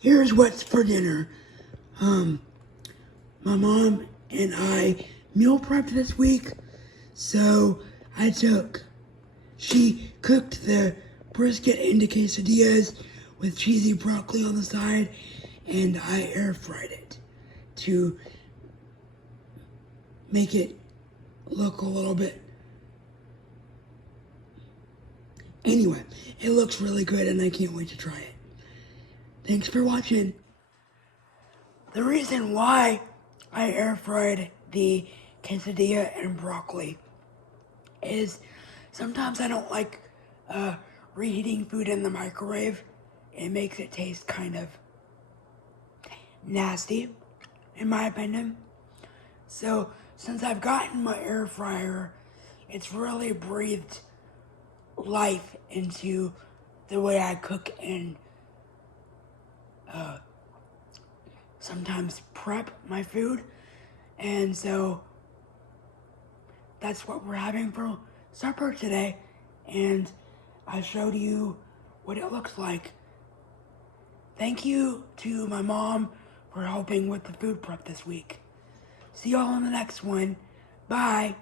here's what's for dinner. My mom and I meal prepped this week, so she cooked the brisket into quesadillas with cheesy broccoli on the side, and I air fried it to make it look a little bit. Anyway, it looks really good and I can't wait to try it. Thanks for watching. The reason why I air fried the quesadilla and broccoli is sometimes I don't like reheating food in the microwave. It makes it taste kind of nasty, in my opinion. So since I've gotten my air fryer, it's really breathed life into the way I cook and sometimes prep my food. And so that's what we're having for supper today. And I showed you what it looks like. Thank you to my mom for helping with the food prep this week. See y'all on the next one. Bye.